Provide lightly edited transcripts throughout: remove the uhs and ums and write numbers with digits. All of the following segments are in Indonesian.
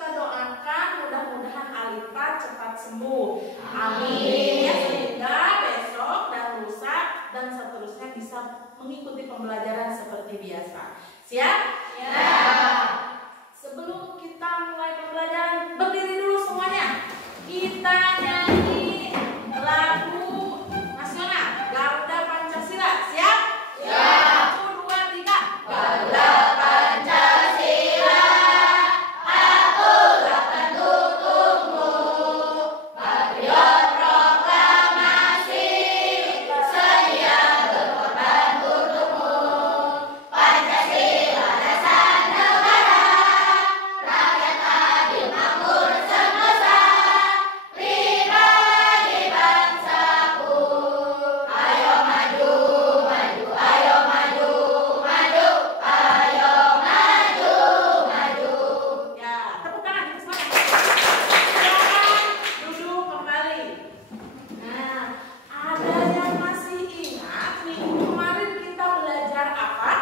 kita doakan mudah-mudahan Alita cepat sembuh. Amin. Ya, sehingga besok dan lusa dan seterusnya bisa mengikuti pembelajaran seperti biasa. Siap? Ya. Sebelum kita mulai pembelajaran, berdiri dulu semuanya. Kita nyanyi lagu nasional Garuda Pancasila. Siap? Siap. 1, 2, 3. Garuda Pancasila, aku akan dukungmu. Patriot proklamasi, sedia berkorban untukmu. Pancasila dasar negara, rakyat adil makmur sentosa, pribadi bangsaku. Ayo maju, maju, ayo maju, maju, ayo maju, maju. Ya, tepuk tangan untuk semuanya. Silakan duduk kembali. Nah, ada yang masih ingat minggu kemarin kita belajar apa?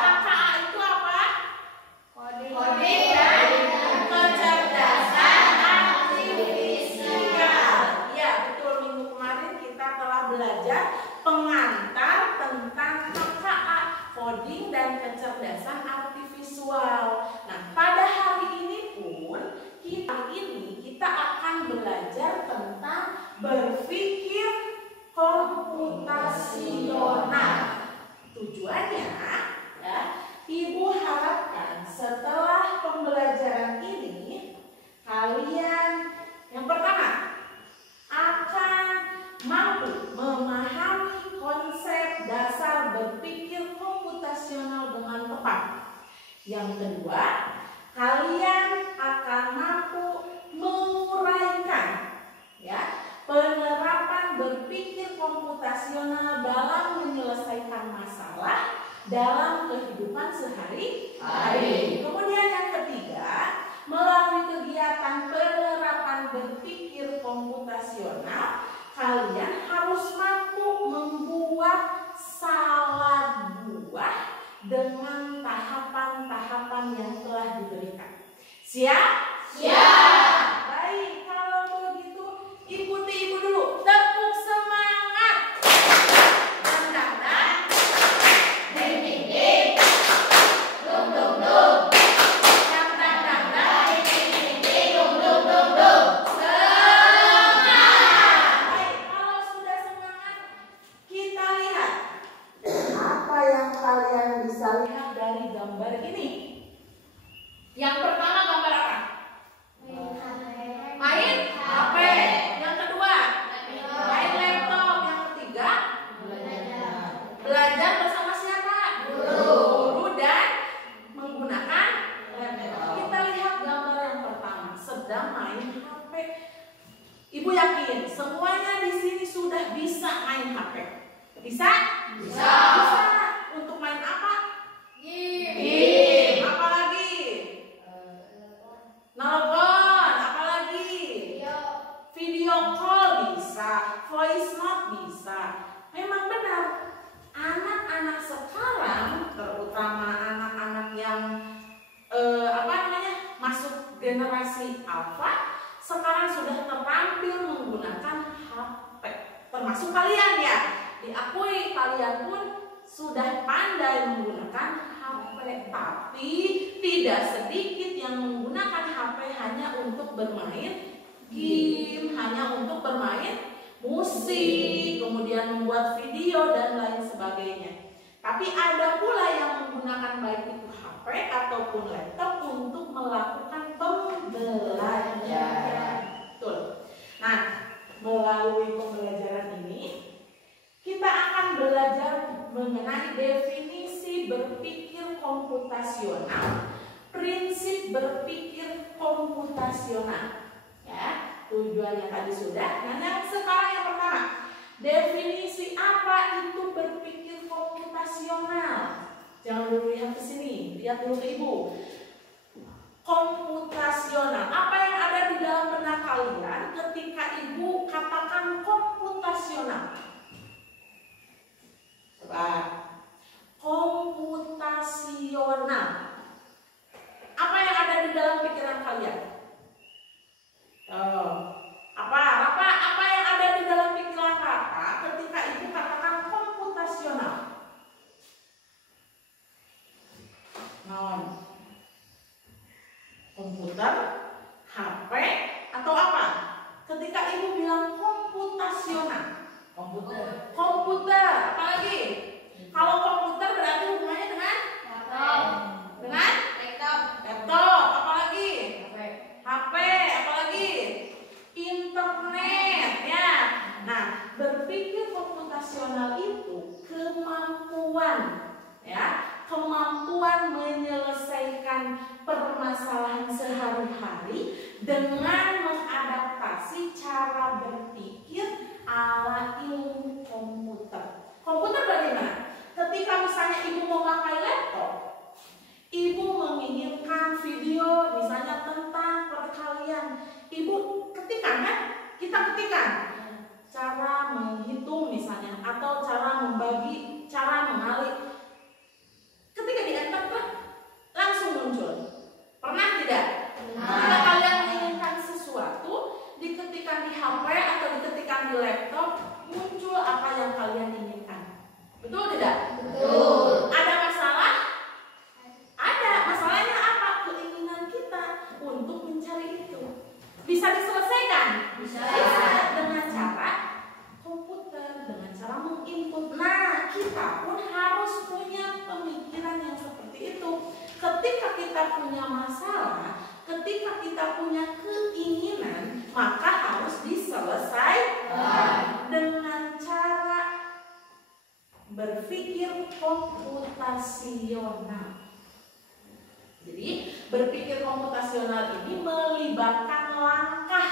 KKA itu apa? Coding dan kecerdasan artifisial. Ya, betul, minggu kemarin kita telah belajar pengantar tentang KKA, coding dan kecerdasan artifisial. Nah, pada hari ini pun kita akan belajar tentang berpikir komputasional. Tujuannya, ya, Ibu harapkan setelah pembelajaran ini kalian yang pertama akan mampu memahami konsep dasar berpikir komputasional dengan tepat. Yang kedua, kalian akan mampu menguraikan, ya, penerapan berpikir komputasional dalam menyelesaikan masalah dalam kehidupan sehari-hari. Kemudian yang ketiga, melalui kegiatan penerapan berpikir komputasional, kalian harus mampu membuat salad buah dengan tahapan-tahapan yang telah diberikan. Siap? Siap. Baik, kalau begitu ikuti ibu dulu. Tepuk semangat. Dan dang dang, ding ding ding, dung dung dung. Dang dang dang dang, ding ding ding, dung dung dung dung. Semangat. Baik, kalau sudah semangat, kita lihat apa yang kalian bisa lihat dari gambar ini. Yang pertama gambar apa? Main HP. Yang kedua main laptop. Yang ketiga belajar bersama siapa? Guru dan menggunakan laptop. Kita lihat gambar yang pertama, sedang main HP. Ibu yakin semuanya di sini sudah bisa main HP. Bisa? Bisa. Bisa. Untuk main apa? Game. Apa lagi? Nelpon. Apa lagi? Video call bisa. Voice note bisa. Memang benar. Anak-anak sekarang, terutama anak-anak yang masuk generasi alpha, sekarang sudah terampil menggunakan HP. Termasuk kalian, ya. Diakui kalian pun sudah pandai menggunakan HP, tapi tidak sedikit yang menggunakan HP hanya untuk bermain game, hanya untuk bermain musik, kemudian membuat video dan lain sebagainya. Tapi ada pula yang menggunakan baik itu HP ataupun laptop untuk melakukan pembelajaran. Betul. Nah, melalui pembelajaran ini kita akan belajar mengenai definisi berpikir komputasional, prinsip berpikir komputasional. Ya, tujuannya tadi sudah. Nah, yang sekarang yang pertama, definisi apa itu berpikir komputasional? Jangan dulu lihat ke sini, lihat dulu ke ibu. Komputasional, apa yang ada di dalam benak kalian ketika ibu katakan komputasional? Coba. Komputasional. Apa yang ada di komputer, HP, atau apa? Ketika ibu bilang komputasional, komputer, apalagi? Kalau komputer berarti hubungannya dengan laptop, apalagi? HP, apalagi? Internet, ya. Nah, berpikir komputasional itu kemampuan menyelesaikan permasalahan sehari-hari dengan mengadaptasi cara berpikir ala ilmu komputer. Komputer bagaimana? Ketika misalnya ibu mau pakai laptop, ibu menginginkan video misalnya tentang perkalian, ibu ketikkan kan? Kita ketikkan cara menghitung misalnya, atau cara membagi, cara mengalih. Ketika di enter langsung muncul. Pernah tidak? Jika kalian menginginkan sesuatu, diketikkan di HP atau diketikkan di laptop, muncul apa yang kalian inginkan. Betul tidak? Betul. Ada masalah? Ada. Masalahnya apa? Keinginan kita untuk mencari itu. Bisa diselesaikan? Bisa. Dengan cara komputer, dengan cara menginput. Nah, kita pun harus punya pemikiran yang seperti itu. Ketika kita punya masalah, ketika kita punya keinginan, maka harus diselesaikan dengan cara berpikir komputasional. Jadi, berpikir komputasional ini melibatkan langkah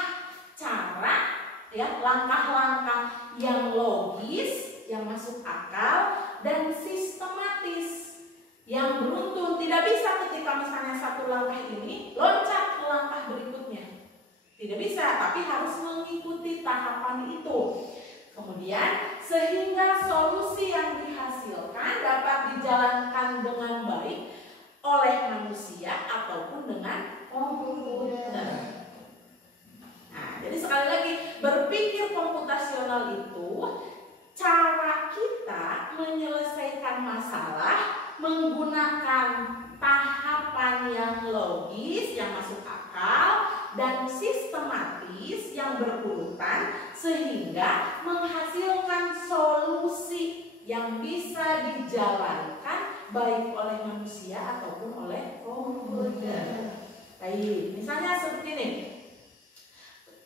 yang logis, yang masuk akal, dan sistematis, yang beruntun. Tidak bisa ketika misalnya satu langkah ini loncat ke langkah berikutnya. Tidak bisa, tapi harus mengikuti tahapan itu. Kemudian sehingga solusi yang dihasilkan dapat dijalankan dengan baik oleh manusia ataupun dengan komputer. Nah, jadi sekali lagi, berpikir komputasional itu cara kita menyelesaikan masalah menggunakan tahapan yang logis, yang masuk akal, dan sistematis yang berurutan sehingga menghasilkan solusi yang bisa dijalankan baik oleh manusia ataupun oleh komputer. Baik, misalnya seperti ini.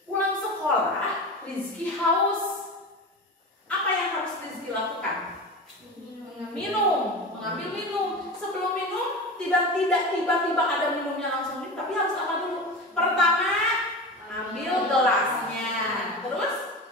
Pulang sekolah, Rizky haus. Apa yang harus Rizky lakukan? Mengambil minum. Sebelum minum, tidak tiba-tiba ada minumnya langsung, tapi harus apa dulu? Pertama, ambil gelasnya. Terus,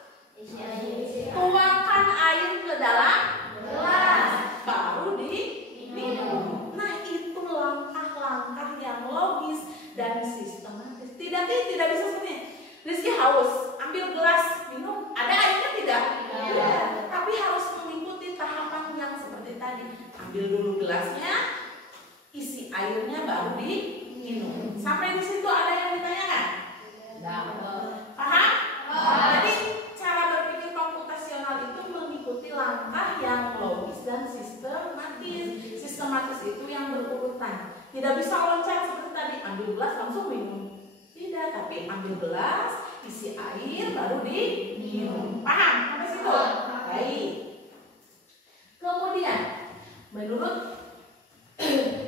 tuangkan air ke dalam gelas, baru diminum. Nah, itu langkah-langkah yang logis dan sistematis. Tidak bisa seperti ini. Rizky haus, ambil gelas, minum. Ada airnya tidak? Tidak. Tapi harus mengikuti tahapan yang seperti tadi. Ambil dulu gelasnya, isi airnya, baru diminum. Sampai di situ ada yang ditanyakan? Paham? Jadi cara berpikir komputasional itu mengikuti langkah yang logis dan sistematis. Sistematis itu yang berurutan. Tidak bisa loncat seperti tadi, ambil gelas langsung minum. Tidak, tapi ambil gelas, isi air, baru diminum. Paham? Sampai situ? Baik. Kemudian, menurut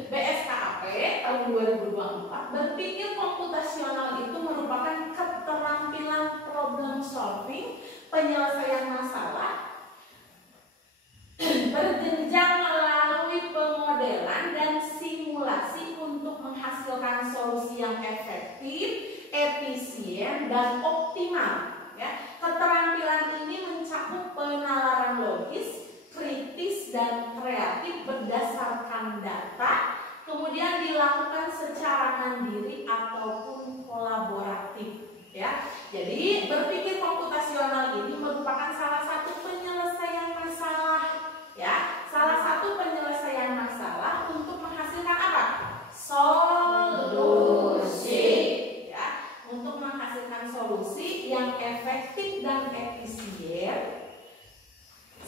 BSKAP tahun 2024, berpikir komputasional itu merupakan keterampilan problem solving, penyelesaian masalah, berjenjang melalui pemodelan dan simulasi untuk menghasilkan solusi yang efektif, efisien, dan optimal. Ya, keterampilan ini mencakup penalaran logis, kritis, dan kreatif berdasarkan data, kemudian dilakukan secara mandiri ataupun kolaboratif. Ya, jadi berpikir komputasional ini merupakan salah satu penyelesaian masalah. Ya, salah satu penyelesaian masalah untuk menghasilkan apa? Solusi. Ya, untuk menghasilkan solusi yang efektif dan efisien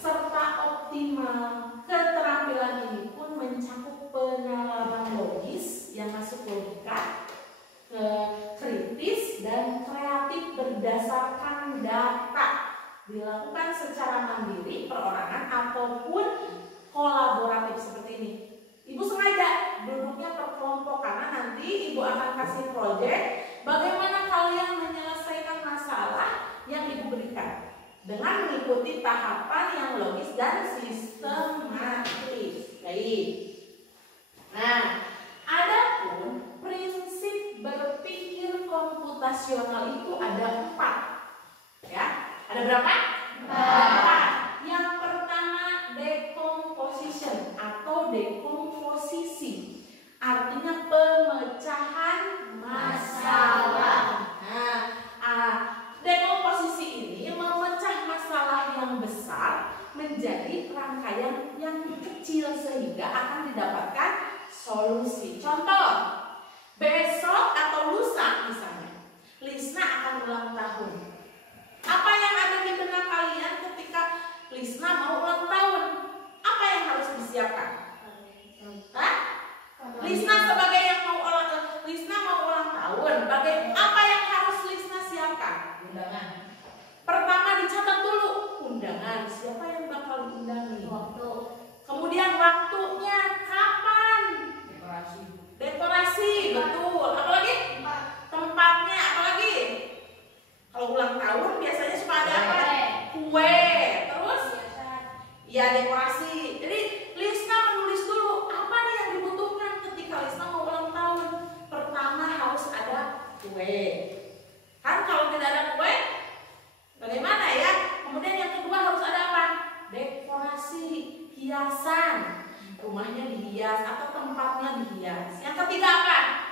serta optimal. Keterampilan ini pun mencakup penalaran logis yang masuk logika, berdasarkan data, dilakukan secara mandiri, perorangan ataupun kolaboratif seperti ini. Ibu sengaja duduknya per kelompok karena nanti ibu akan kasih proyek bagaimana kalian menyelesaikan masalah yang ibu berikan dengan mengikuti tahapan yang logis dan sistematis. Baik. Nah, adapun prinsip berpikir komputasional itu ada 4. Ya, ada berapa? 4. Yang pertama decomposition atau dekomposisi, artinya pemecahan masalah. Nah, dekomposisi ini memecah masalah yang besar menjadi rangkaian yang kecil sehingga akan didapatkan solusi. Contoh, besok atau lusa misalnya, Lisna akan ulang tahun. Apa yang ada di benak kalian ketika Lisna mau ulang tahun? Apa yang harus disiapkan? Lisna sebagai yang mau ulang tahun, apa yang harus Lisna siapkan? Undangan. Pertama dicatat dulu undangan, siapa yang bakal diundangi? Waktu. Kemudian waktunya kapan? Dekorasi, betul. Apalagi? Tempatnya, apalagi? Kalau ulang tahun biasanya suka ada apa? Kue. Terus? Ya, dekorasi. Jadi Lisna menulis dulu apa nih yang dibutuhkan ketika Lisna mau ulang tahun. Pertama harus ada kue. Kan kalau tidak ada kue, bagaimana ya? Kemudian yang kedua harus ada apa? Dekorasi, hiasan. Rumahnya dihias atau tempatnya dihias. Yang ketiga apa?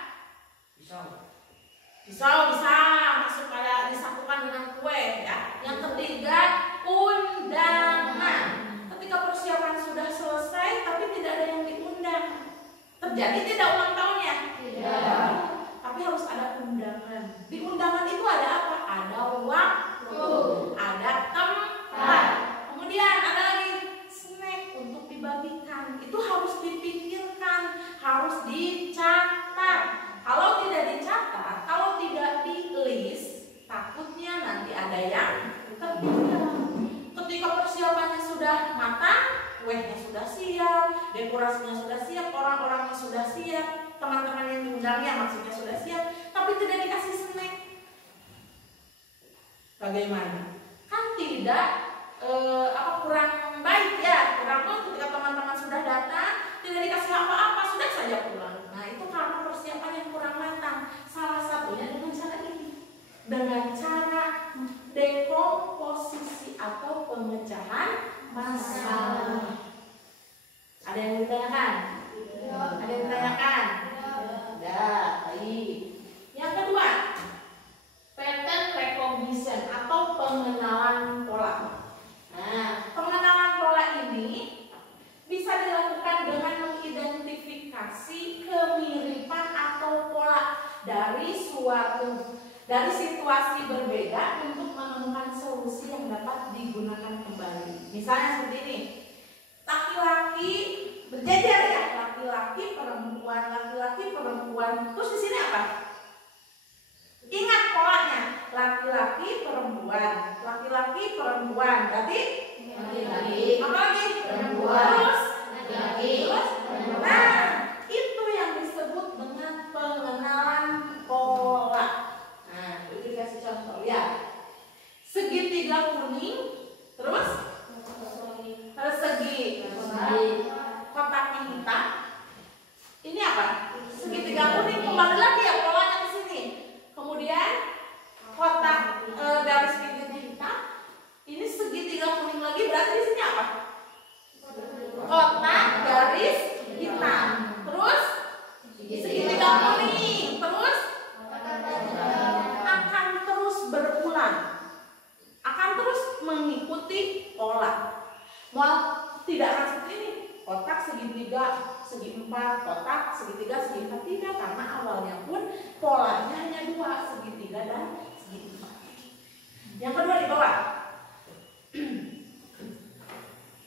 Pisau bisa masuk pada disatukan dengan kue ya. Yang ketiga undangan. Ketika persiapan sudah selesai tapi tidak ada yang diundang, terjadi tidak ulang tahunnya? Tidak. Tapi harus ada undangan. Di undangan itu ada apa? Ada waktu, ada tempat. Kemudian ada lagi snack untuk dibagikan. Itu harus dipikirkan, harus dicatat. Kalau tidak dicatat, kalau tidak di list, takutnya nanti ada yang tertinggal. Ketika persiapannya sudah matang, kuenya sudah siap, dekorasinya sudah siap, orang-orangnya sudah siap, teman-teman yang diundangnya maksudnya sudah siap, tapi tidak dikasih snack. Bagaimana? Kan tidak kurang baik ya, kurang baik ketika teman-teman sudah datang, tidak dikasih apa-apa, sudah saja pulang. Nah, itu karena persiapan yang kurang matang. Salah satunya dengan cara ini, dengan cara dekomposisi atau pemecahan masalah. Ada yang ditanyakan? Ada yang ditanyakan? Tidak. Baik. Yang kedua, pattern recognition atau pengenalan pola. Nah, pengenalan pola ini bisa dilakukan dengan mengidentifikasi kemiripan atau pola dari situasi berbeda untuk menemukan solusi yang dapat digunakan kembali. Misalnya seperti ini, laki-laki berjejer ya, laki-laki perempuan. Terus di sini apa? Ingat polanya, laki-laki perempuan. Berarti apa lagi? Perempuan. Terus laki-laki. Nah, itu yang disebut dengan pengenalan pola. Nah, itu dikasih contoh ya. Segitiga kuning, terus persegi, kotaknya hitam. Ini apa? Segitiga kuning, kembali lagi ya polanya ke sini. Kemudian kotak garis pinggirnya hitam. Ini segitiga kuning lagi, berarti di sini apa? Kotak garis hitam. Terus segitiga kuning. Terus akan terus berulang. Akan terus mengikuti pola. Mau tidak akan seperti ini. Kotak segitiga, segi empat, kotak segitiga, segi empat, tidak, karena awalnya pun polanya hanya dua, segitiga dan segi empat. Yang kedua di bawah,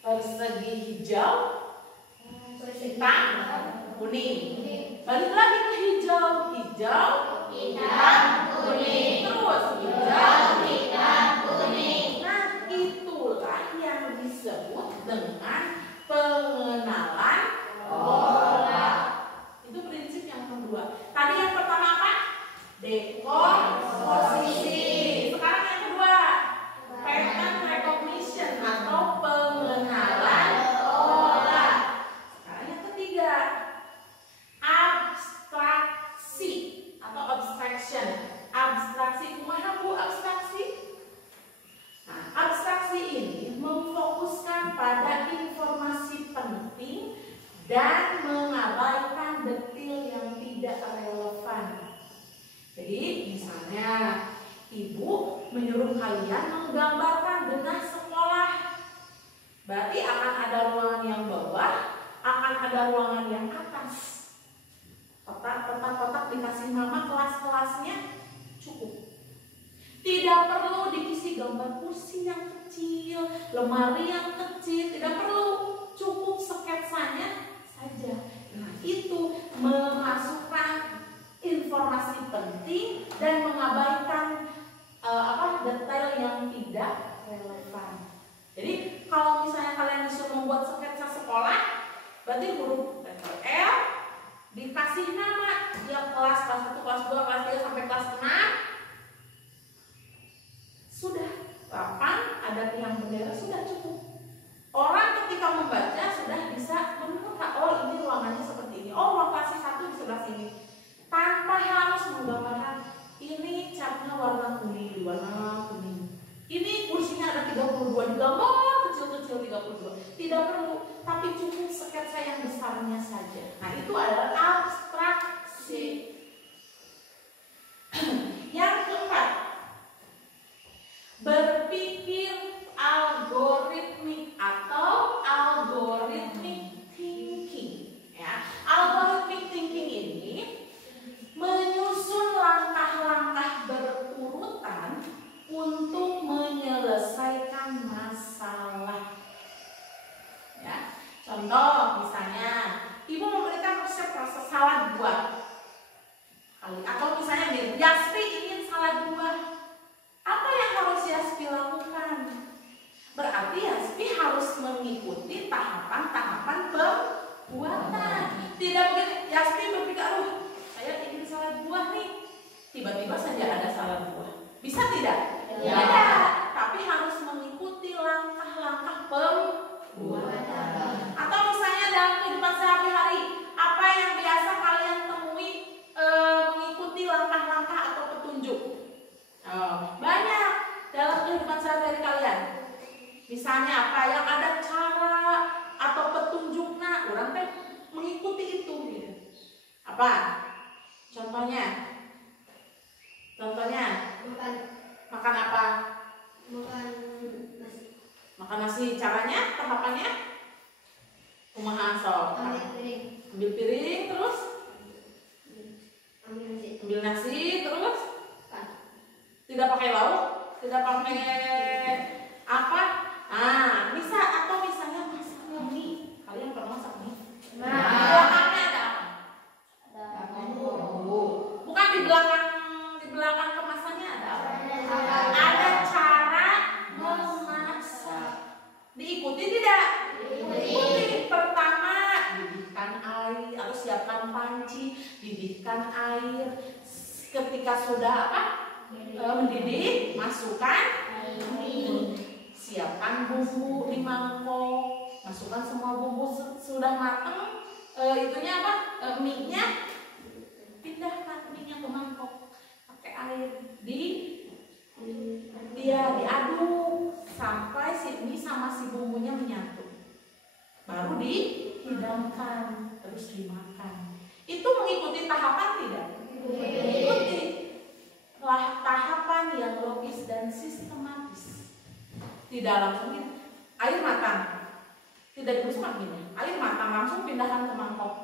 persegi hijau, hitam, kuning. Balik lagi ke hijau, hitam, kuning. Terus hijau, komposisi. Sekarang yang kedua, pattern recognition atau pengenalan pola. Sekarang yang ketiga, abstraksi atau abstraction. Abstraksi, kumaha Bu abstraksi? Nah, abstraksi ini memfokuskan pada informasi penting dan mengabaikan detil yang tidak relevan. Jadi misalnya ibu menyuruh kalian menggambarkan denah sekolah. Berarti akan ada ruangan yang bawah, akan ada ruangan yang atas. Kotak-kotak dikasih nama kelas-kelasnya cukup. Tidak perlu diisi gambar kursi yang kecil, lemari yang kecil, tidak perlu. Cukup sketsanya saja. Nah, itu memasukkan informasi penting dan mengabaikan detail yang tidak relevan. Jadi kalau misalnya kalian disuruh membuat sketsa sekolah, berarti huruf letter L dikasih nama tiap kelas 1, kelas 2, kelas 3 sampai kelas 6. Sudah 8 ada tiang bendera, sudah cukup. Orang ketika membaca sudah bisa menemukan, oh ini ruangannya seperti ini, oh ruang kelas 1 di sebelah sini, tanpa harus menggambarkan ini catnya warna kuning, warna kuning. Ini kursinya ada 32, digambar kecil-kecil 32. Tidak perlu, tapi cukup sketsa yang besarnya saja. Nah, itu adalah abstraksi. Yang keempat, berpikir algoritmik atau algorithmic thinking. Ya, algorithmic thinking ini menyusun langkah-langkah berurutan untuk menyelesaikan masalah. Ya, contoh misalnya, ibu memberikan resep rasa salad buah. Atau misalnya nih, Yaspi ingin salad buah. Apa yang harus Yaspi lakukan? Berarti Yaspi harus mengikuti tahapan-tahapan pembuatan. Tidak begitu, Yaspi berpikir, saya ingin salad buah nih. Tiba-tiba saja ada salad buah. Bisa tidak? Ya. Tapi harus mengikuti langkah-langkah pembuatan. Atau misalnya dalam kehidupan sehari-hari, apa yang biasa kalian temui mengikuti langkah-langkah atau petunjuk? Banyak dalam kehidupan sehari-hari kalian. Misalnya apa yang ada cara atau petunjuknya, orang teh mengikuti itu gitu. Apa? Contohnya makan apa? Makan nasi. Caranya, tahapannya kumaha sok? Ambil piring terus ambil nasi terus tidak pakai lauk, tidak pakai apa? Nah, bisa. Atau misalnya masak mie. Kalian pernah masak mie? Belakangnya ada apa? Bukan di belakang kemasannya ada apa? Ada cara memasak. Diikuti tidak? Diikuti. Pertama, didihkan air atau siapkan panci, didihkan air. Ketika sudah mendidih, masukkan mie. Siapkan bumbu di mangkok, masukkan semua bumbu sudah matang. Mie-nya pindahkan mie-nya ke mangkok, pakai air, diaduk sampai si mie sama si bumbunya menyatu. Baru dihidangkan, terus dimakan. Itu mengikuti tahapan tidak? Mengikuti tahapan yang logis dan sistematis. Tidak langsung air matang, tidak dimasukkan minyak. Air matang langsung pindahkan ke mangkok.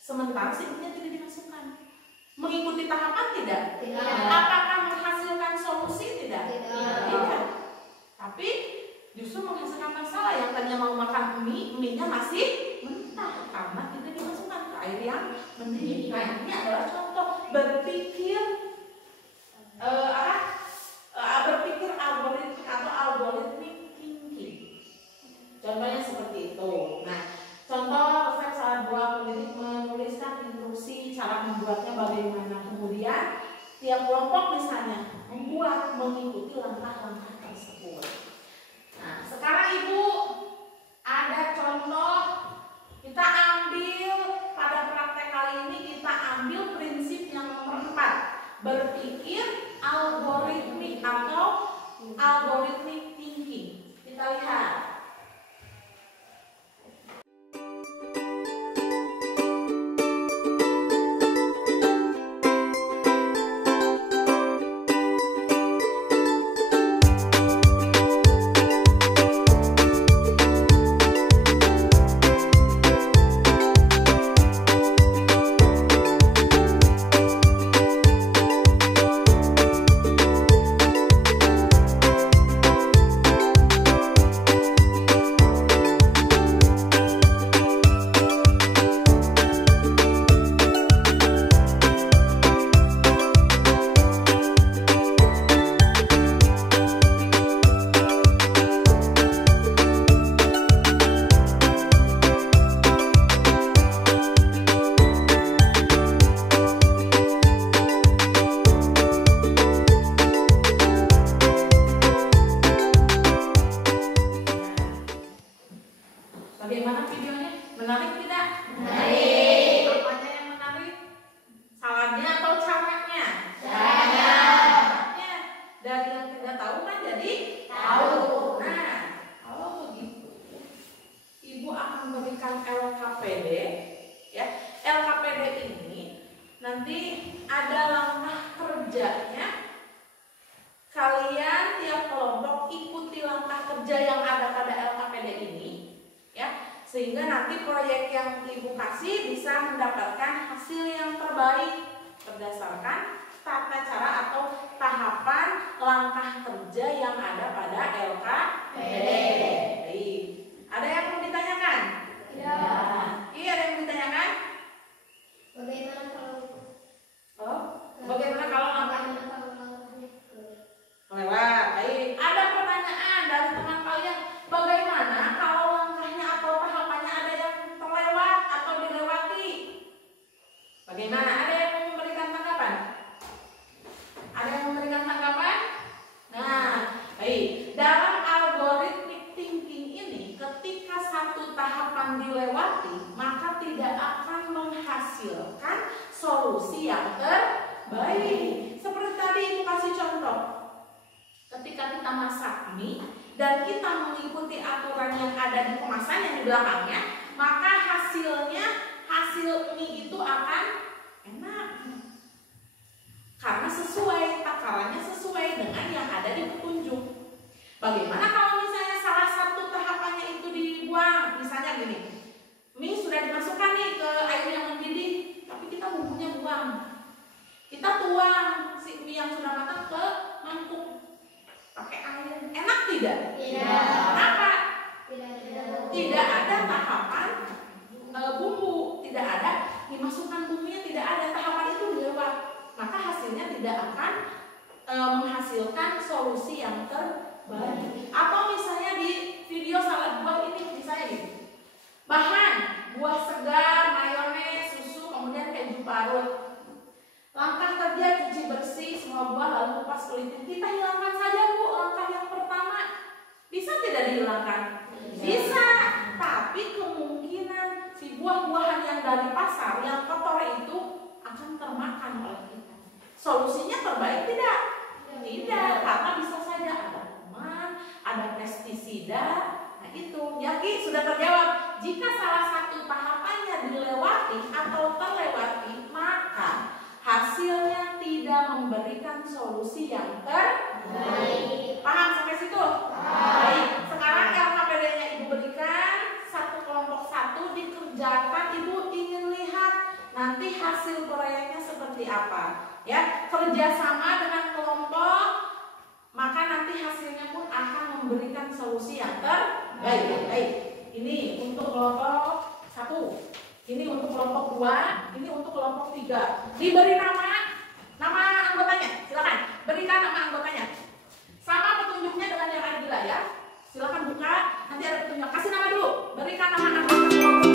Sementara si minyak tidak dimasukkan. Mengikuti tahapan tidak? Tidak. Apakah menghasilkan solusi? Tidak. Tidak. Tapi justru menghasilkan masalah. Yang tadinya mau makan mie-nya masih mentah karena tidak dimasukkan ke air yang mendidih. Nah, ini adalah contoh berpikir berpikir algoritmik atau algorithmic thinking. Contohnya seperti itu. Nah, contoh resep salad buah, pendidik menuliskan instruksi cara membuatnya bagaimana. Kemudian tiap buah kelompok misalnya membuat mengikuti langkah-langkah tersebut. Nah, sekarang Ibu ada contoh, kita ambil pada praktek kali ini kita ambil prinsip yang nomor 4, berpikir algoritmik atau algorithmic thinking. Kita lihat. Bagaimana videonya? Menarik tidak? Menarik. Apanya yang menarik? Salahnya atau caranya? Caranya. Dari yang tidak tahu kan jadi tahu. Nah, kalau begitu, Ibu akan berikan LKPD. Ya, LKPD ini nanti ada langkah kerjanya. Kalian tiap kelompok ikuti langkah kerja yang ada pada LKPD ini. Ya, sehingga nanti proyek yang Ibu kasih bisa mendapatkan hasil yang terbaik berdasarkan tata cara atau tahapan langkah kerja yang ada pada LKPD. Baik. Ada yang mau ditanyakan? Ya. Iya, ada yang ditanyakan? Bagaimana kalau Bagaimana kalau langkahnya lewat? Baik. Ada pertanyaan dari teman kalian, bagaimana kalau langkahnya atau tahapannya ada yang terlewat atau dilewati? Bagaimana? Ada yang memberikan tanggapan? Ada yang memberikan tanggapan? Nah, baik. Dalam algorithmic thinking ini, ketika satu tahapan dilewati, maka tidak akan menghasilkan solusi yang terbaik. Seperti tadi Ibu kasih contoh. Ketika kita masak mie dan kita mengikuti aturan yang ada di kemasan yang di belakangnya, maka hasil mie itu akan enak. Karena sesuai takarannya, sesuai dengan yang ada di petunjuk. Bagaimana kalau misalnya salah satu tahapannya itu dibuang? Misalnya gini, mie sudah dimasukkan nih ke air yang mendidih, tapi kita bumbunya buang. Kita tuang si mie yang sudah matang ke mangkuk. Pakai air, enak tidak? Tidak. Kenapa? Tidak ada tahapan bumbu, tidak ada dimasukkan bumbunya, tidak ada tahapan itu dilewat, maka hasilnya tidak akan menghasilkan solusi yang terbaik. Atau misalnya di video salad buah ini misalnya nih, bahan buah segar, mayones, susu, kemudian keju parut. Langkah kerja cuci bersih semua buah lalu kupas kulitnya. Kita hilangkan saja Bu langkah yang pertama. Bisa tidak dihilangkan? Bisa. Tapi kemungkinan si buah-buahan yang dari pasar yang kotor itu akan termakan oleh kita. Solusinya terbaik tidak? Tidak. Karena bisa saja ada kuman, ada pestisida. Nah itu. Yaki sudah terjawab. Jika salah satu tahapannya dilewati atau terlewati, maka hasilnya tidak memberikan solusi yang terbaik. Paham sampai situ? Baik. Sekarang LKPD-nya Ibu berikan satu kelompok satu dikerjakan. Ibu ingin lihat nanti hasil proyeknya seperti apa. Ya, kerjasama dengan kelompok, maka nanti hasilnya pun akan memberikan solusi yang terbaik. Baik. Ini untuk kelompok 1. Ini untuk kelompok 2, ini untuk kelompok 3. Diberi nama anggotanya. Silakan berikan nama anggotanya. Sama petunjuknya dengan yang ada di layar. Silakan buka, nanti ada petunjuk. Kasih nama dulu. Berikan nama anggota kelompok.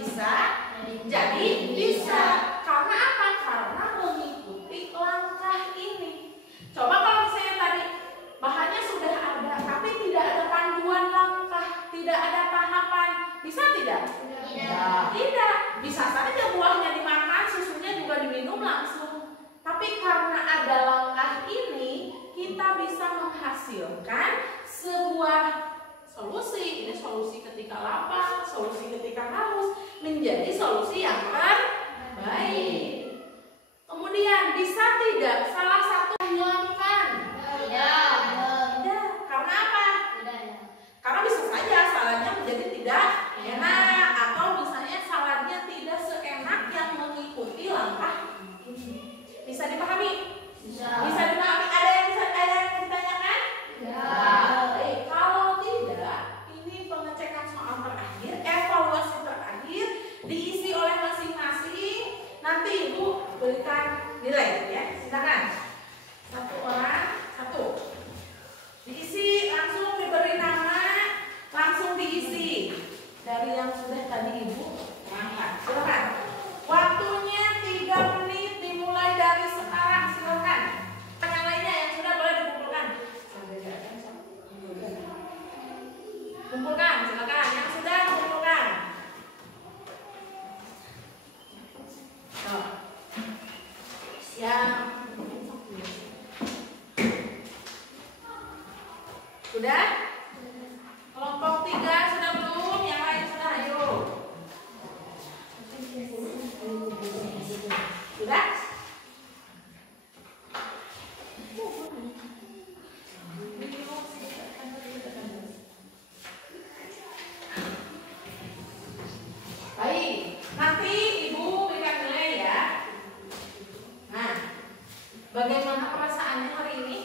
bisa jadi bisa. Karena apa? Karena mengikuti langkah ini. Coba kalau misalnya tadi bahannya sudah ada, tapi tidak ada panduan langkah, tidak ada tahapan, bisa tidak? Tidak. Bisa saja buahnya dimakan, susunya juga diminum langsung. Tapi karena ada langkah ini, kita bisa menghasilkan sebuah solusi. Ini solusi ketika lapar, solusi ketika haus, menjadi solusi yang terbaik. Kemudian bisa tidak salah satu dihilangkan? Tidak. Karena apa? Karena bisa saja saladnya menjadi tidak enak, atau misalnya saladnya tidak seenak yang mengikuti langkah ini. Bisa dipahami? Bisa dipahami? Ada yang ditanyakan? Baik, kalau tidak, ini pengecekan soal terakhir, evaluasi terakhir diisi oleh masing-masing. Nanti Ibu berikan nilai ya. Silakan. Satu orang, satu. Diisi, langsung diberi nama, langsung diisi. Dari yang sudah tadi Ibu terangkan. Silakan. Waktunya 3 menit dimulai dari sekarang. Silakan. Yang lainnya yang sudah boleh dikumpulkan. Kumpulkan, silakan. Yang sudah kumpulkan. Yang sudah? Kelompok 3 sudah belum? Yang lain sudah? Ayo. Sudah? Baik, nanti Ibu berikan nilai ya. Nah, bagaimana perasaannya hari ini?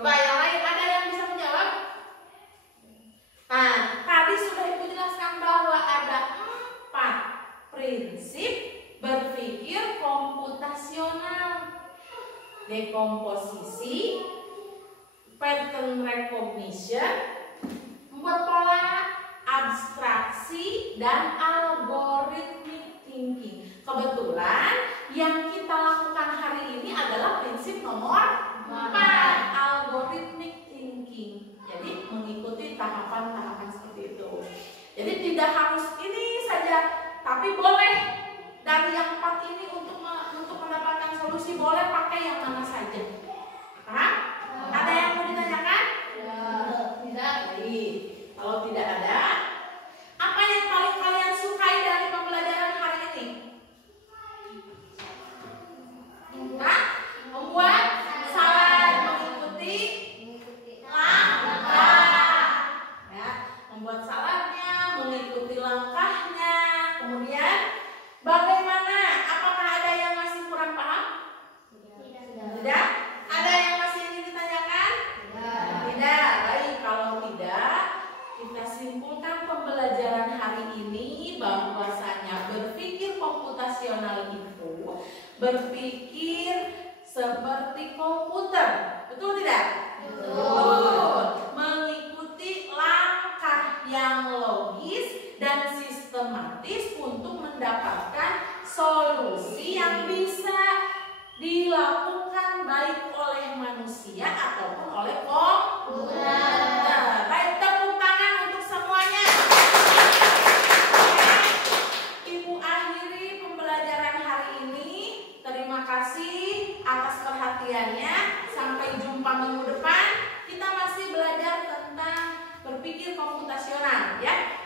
Coba yang lain ada yang bisa menjawab? Nah, tadi sudah Ibu jelaskan bahwa ada 4 prinsip berpikir komputasional. Dekomposisi, pattern recognition, membuat pola, abstraksi, dan algorithmic thinking. Kebetulan yang kita lakukan hari ini adalah prinsip nomor 4, algorithmic thinking. Jadi mengikuti tahapan-tahapan seperti itu. Jadi tidak harus ini saja, tapi boleh dari yang 4 ini untuk mendapatkan solusi boleh pakai yang mana saja. Paham? Ada yang mau ditanyakan? Tidak. Baik. Kalau tidak ada, apa yang paling kalian sukai dari pembelajaran hari ini? Membuat salad, mengikuti langkah. Ya, membuat saladnya, mengikuti langkahnya. Kemudian bagaimana? Apakah ada yang masih kurang paham? Tidak. Ada yang masih ingin ditanyakan? Tidak. Baik, kalau tidak, kita simpulkan pembelajaran hari ini bahwasanya berpikir komputasional itu berpikir seperti komputer. Betul tidak? Betul. Mengikuti langkah yang logis dan sistematis untuk mendapatkan solusi yang bisa dilakukan baik oleh manusia ataupun oleh komputer. Baik, tepuk tangan untuk semuanya. Ibu akhiri pembelajaran hari ini. Terima kasih atas perhatiannya. Sampai jumpa minggu depan. Kita masih belajar tentang berpikir komputasional, ya.